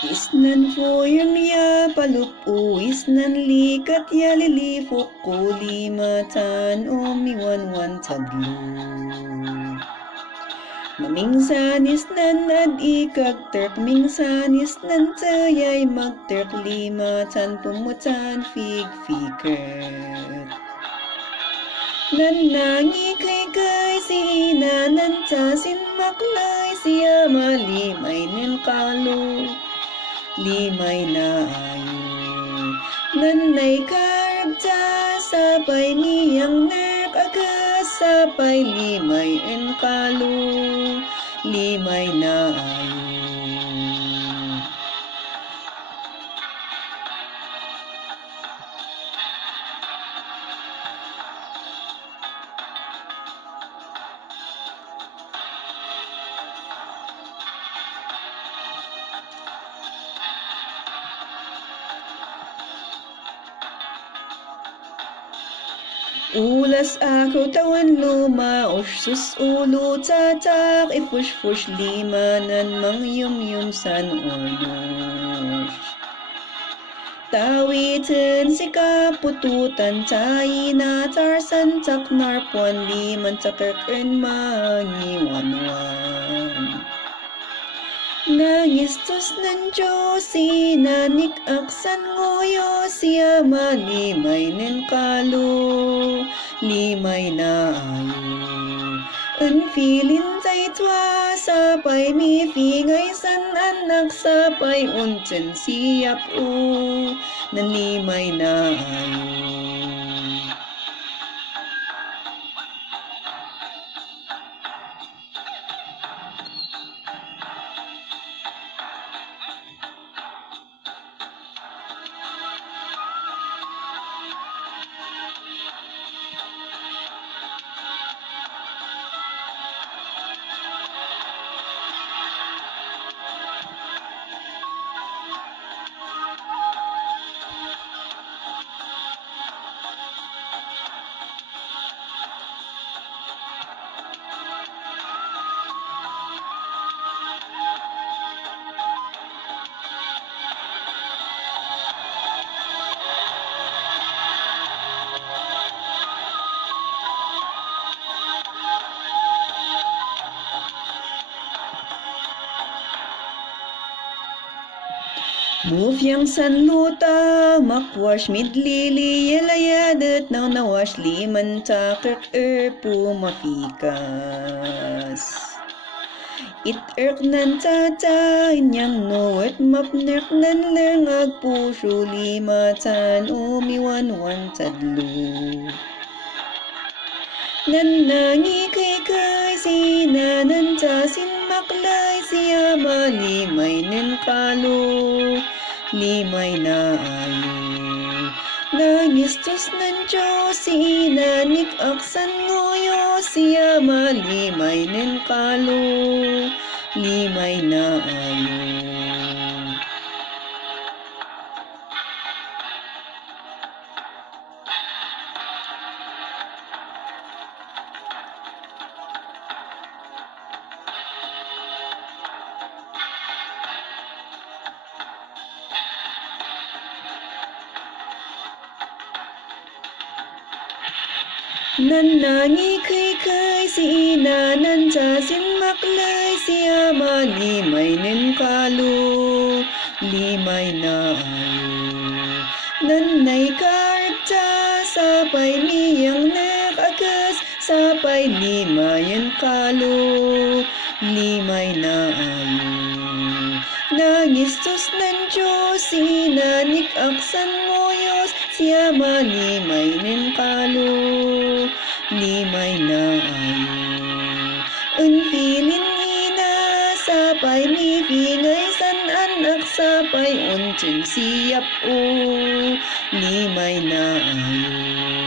Isnan foyum ya palupu, isnan likat ya lilifuk ko limatan omiwanwan tadlu. Mamingsan isnan ad ikagterk, mingsan isnan tayay magterk limatan pumutan fig-fiker. Nanangi kay si inanan tasin maklay siya malimay nin kalu. Limay na ayo nanay karagta sapay niyang nek aga sapay limay en kalu limay na ayo. Ulas ako tawan luma, sus ulo tatak, ipush-push limanan mang yum-yum san ornos. Tawitin si kapututan tayi na tarsan taknar puan liman takerken mangiwanwan. Nangistos ng Diyos, inanik aksan ngoyo, siya malimay nin kalu, limay na ayo. Unfilin tay twa, sapay mi fingay san anak, sapay unten siyap u, nanlimay na ayo. Mufyang sanluta, makwash midlili, yelayadat na nawash liman takak mafikas. It-erk nan tata, inyang noet mapnerk nan lengag puso limatan umiwanwan tadlu. Nanangi kay sinanan tasin maklay siya malimay nin kalu, limay na ayo. Nangistos ng Diyos, inanik aksan ngoyo, siya malimay nin kalu, limay na ayo. Nanangi kay si inanan tasin maklay siya malimay nin kalu, limay na ayo. Nanay karta sapay niyang nek agas, sapay limayan kalu, limay na ayo. Nangistos ng Diyos, inanik aksan ngoyos, siya malimay nin kalu, limay na ayo. Unfilin ina, sapay mi fingay san anak, sapay untin siyap o, limay na ayo.